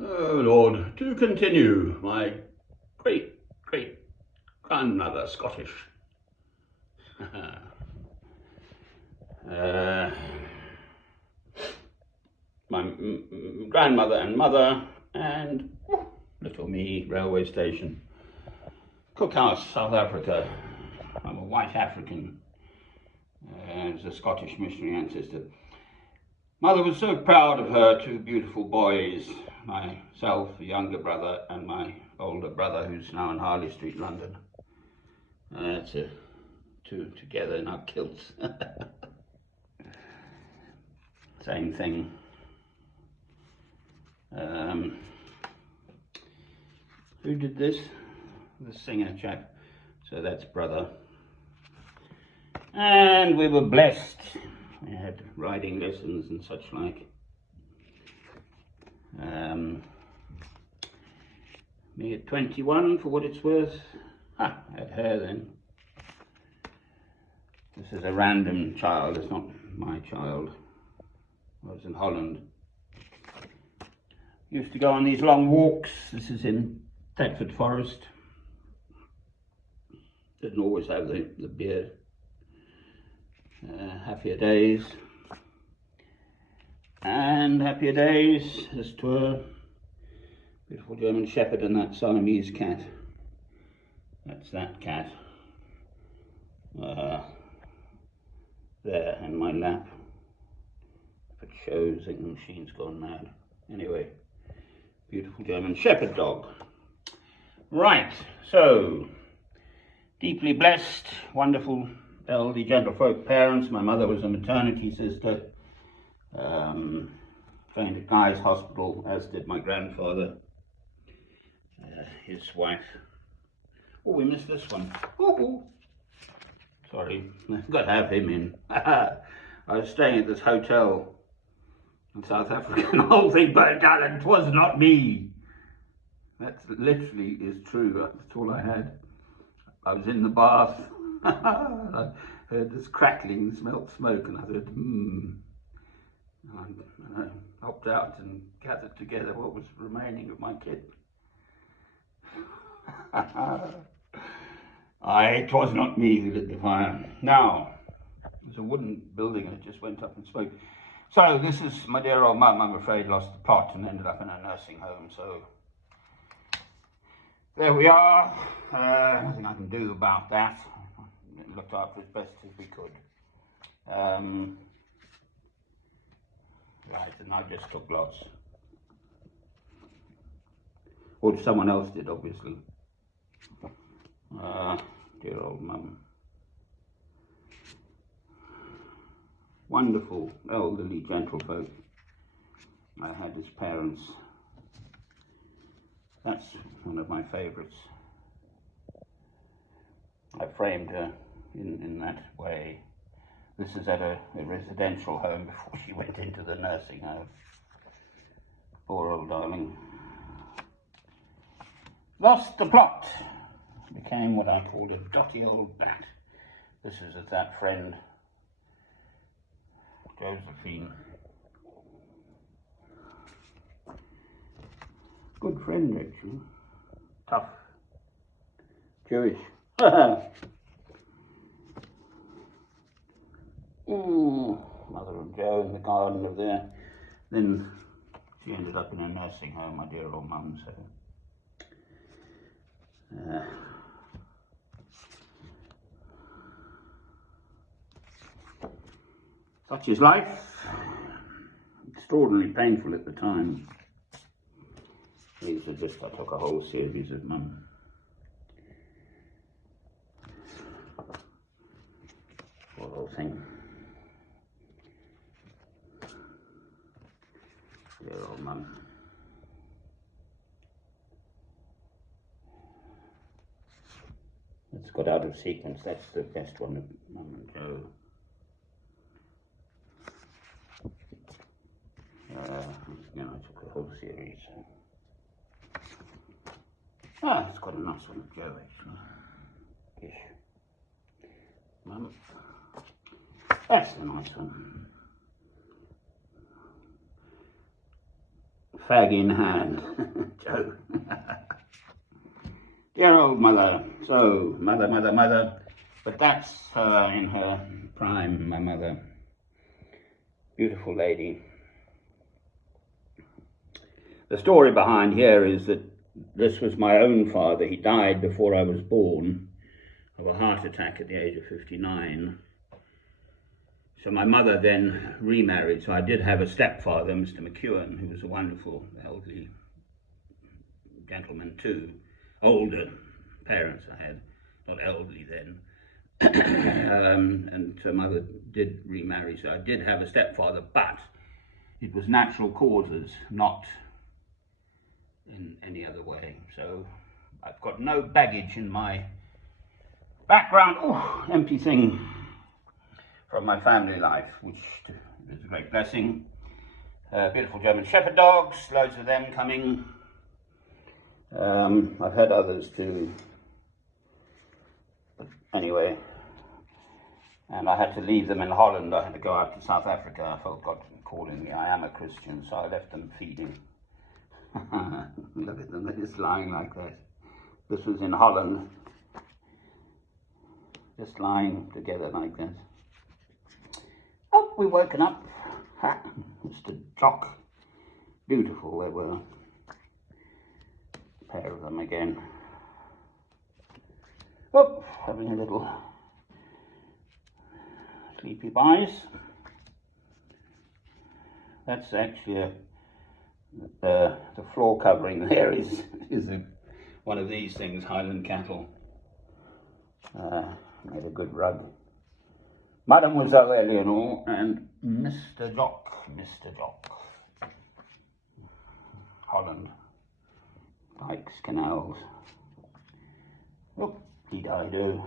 Oh Lord, to continue, my great grandmother, Scottish. uh, my grandmother and mother, and little me, railway station. Cookhouse, South Africa. I'm a white African. As a Scottish missionary ancestor. Mother was so proud of her two beautiful boys, myself, a younger brother, and my older brother, who's now in Harley Street, London. That's two together in our kilts. Same thing. Who did this? The singer chap. So that's brother. And we were blessed. We had riding lessons and such like. Me at 21, for what it's worth. I had hair then. This is a random child, it's not my child. I was in Holland. Used to go on these long walks. This is in Thetford Forest. Didn't always have the beard. Happier Days. And Happier Days, this tour. Beautiful German Shepherd and that Siamese cat. That's that cat. There in my lap. If it shows, I think the machine's gone mad. Anyway, beautiful German Shepherd dog. Right, so, deeply blessed, wonderful elderly gentlefolk parents. My mother was a maternity sister, trained at Guy's Hospital, as did my grandfather, his wife. Oh, we missed this one. Ooh. Sorry, I've got to have him in. I was staying at this hotel in South Africa and the whole thing burnt down and it was not me. That literally is true. That's all I had. I was in the bath. I heard this crackling, smelled smoke, and I thought, And I hopped out and gathered together what was remaining of my kit. It was not me who lit the fire. Now, there's a wooden building and it just went up in smoke. So this is my dear old mum, I'm afraid, lost the plot and ended up in a nursing home. So there we are. Nothing I can do about that. Looked after as best as we could. Right, and I just took lots. Or someone else did, obviously. Dear old mum. Wonderful, elderly gentlefolk. I had his parents. That's one of my favourites. I framed her in that way. This is at a residential home before she went into the nursing home. Poor old darling. Lost the plot. Became what I called a dotty old bat. This is of that friend, Josephine. Good friend, actually. Tough. Jewish. Mother and Joe in the garden over there. Then she ended up in a nursing home, my dear old mum, so. Such is life. Extraordinarily painful at the time. These are just, I took a whole series of mum. Poor old thing. Dear old mum. It's got out of sequence. That's the best one of Mum and Joe. I took a whole series. It's quite a nice one of Joe, actually. Ish. Mum. That's a nice one. fag in hand. Joe. Dear old mother. So, mother. But that's her in her prime, my mother. Beautiful lady. The story behind here is that this was my own father. He died before I was born of a heart attack at the age of 59. So my mother then remarried. So I did have a stepfather, Mr. McEwen, who was a wonderful elderly gentleman too. Older parents I had, not elderly then. And so mother did remarry. So I did have a stepfather, but it was natural causes, not in any other way. So I've got no baggage in my background. Oh, empty thing from my family life, which is a great blessing. Beautiful German Shepherd dogs, loads of them coming. I've had others too. But anyway, and I had to leave them in Holland. I had to go out to South Africa. I felt God calling me. I am a Christian, so I left them feeding. Look at them, they're just lying like that. This was in Holland. Just lying together like that. Oh, we've woken up. Ha, Mr. Jock. Beautiful they were. A pair of them again. Oh, having a little sleepy buys. That's actually the floor covering there is one of these things, Highland cattle. Made a good rug. Mademoiselle Eleanor and Mr. Jock. Holland. Dykes, canals. Oh, did-I-do.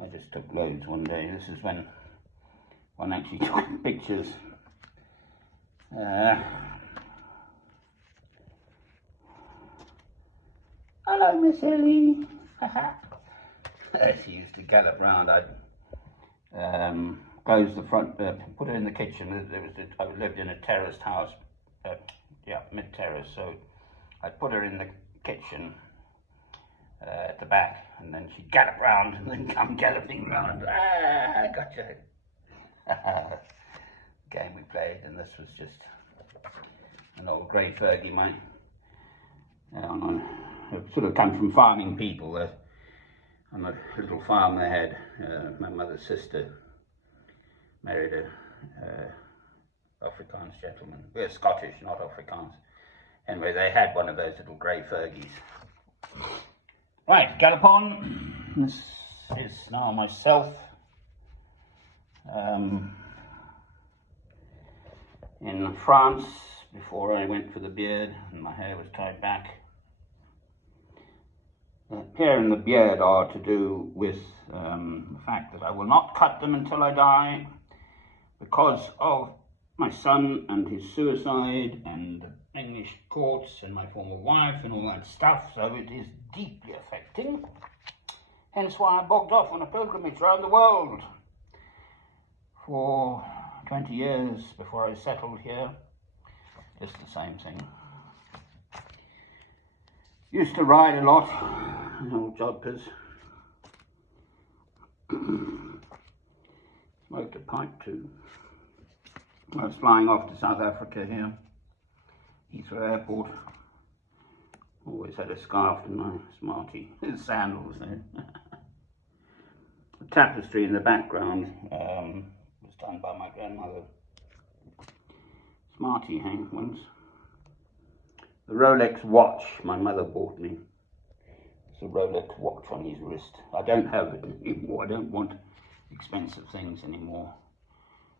I just took loads one day. This is when one actually took pictures. Hello, Miss Ellie. She used to gallop round. I'd close the front, put her in the kitchen. I lived in a terraced house, mid-terrace, so I'd put her in the kitchen at the back, and then she'd gallop round and then come galloping round. I gotcha. Game we played, and this was just an old grey Fergie, mate. It sort of come from farming people. On a little farm they had, my mother's sister married a Afrikaans gentleman. We're Scottish, not Afrikaans. Anyway, they had one of those little grey Fergies. Right, gallop on. This is now myself. In France, before I went for the beard and my hair was tied back. The hair and the beard are to do with the fact that I will not cut them until I die because of my son and his suicide and English courts and my former wife and all that stuff, so it is deeply affecting. Hence why I bogged off on a pilgrimage around the world for 20 years before I settled here. Just the same thing. Used to ride a lot, old jodhpurs. Smoked a pipe too. I was flying off to South Africa here, Heathrow Airport. Always had a scarf in my smartie, sandals there. The tapestry in the background was done by my grandmother. Smartie hang once. The Rolex watch my mother bought me. It's a Rolex watch on his wrist. I don't have it anymore. I don't want expensive things anymore.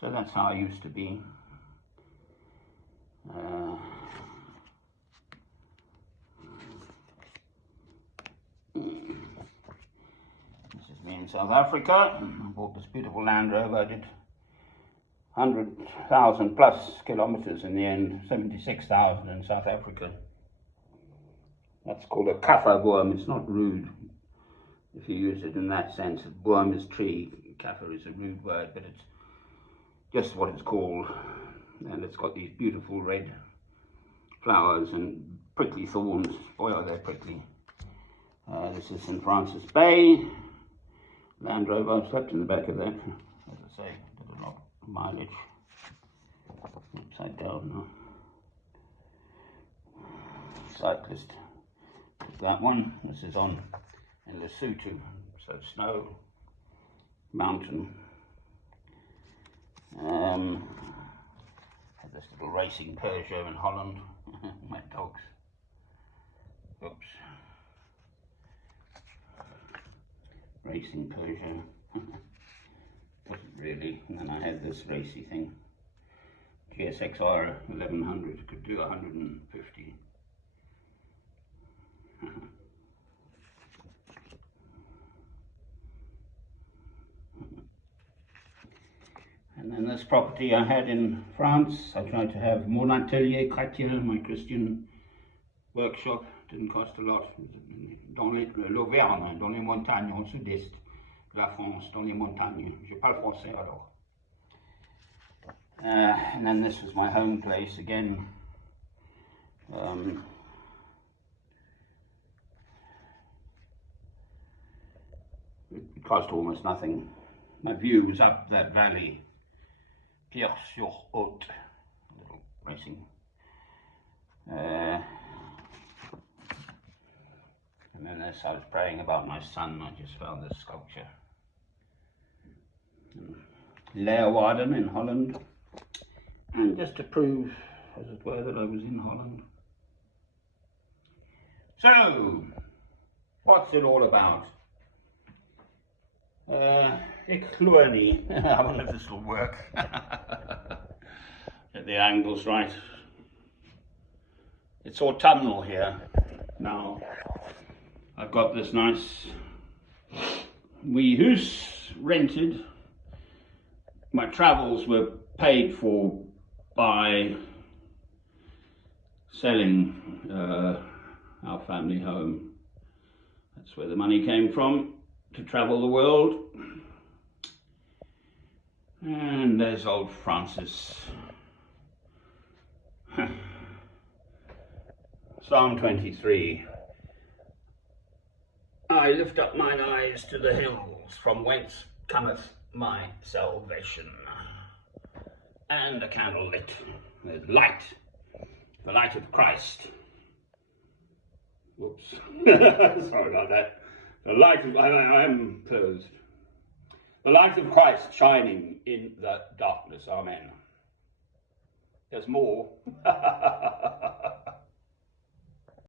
So that's how I used to be. This is me in South Africa. I bought this beautiful Land Rover. I did 100,000 plus kilometers in the end, 76,000 in South Africa. That's called a kaffa boom. It's not rude if you use it in that sense. Boom is tree, kaffa is a rude word, but it's just what it's called. And it's got these beautiful red flowers and prickly thorns. Boy, are they prickly. This is St. Francis Bay. Land Rover. I've slept in the back of that. As I say, did a lot of mileage. Upside down now. Cyclist. Took that one. This is on in Lesotho. So snow, mountain. Have this little racing Peugeot in Holland. My dogs. Oops. Racing Peugeot. Doesn't really. And then I had this racy thing. GSXR 1100. Could do 150. And then this property I had in France, I tried to have Mon Atelier Chrétien, my Christian workshop. Didn't cost a lot. Dans l'Auvergne, dans les montagnes, au sud-est de la France, dans les montagnes. Je parle français alors. And then this was my home place again. It cost almost nothing. My view was up that valley. Pierre-sur-Haute, little racing. And then this, I was praying about my son. I just found this sculpture. Leeuwarden in Holland. And just to prove, as it were, that I was in Holland. So, what's it all about? Ekluni. I wonder if this will work. Get the angles right. It's autumnal here now. I've got this nice wee house rented. My travels were paid for by selling our family home. That's where the money came from, to travel the world. And there's old Francis. Psalm 23. I lift up mine eyes to the hills, from whence cometh my salvation. And a candle lit. There's light. The light of Christ. Whoops. Sorry about that. The light of, I am closed. The light of Christ shining in the darkness. Amen. There's more.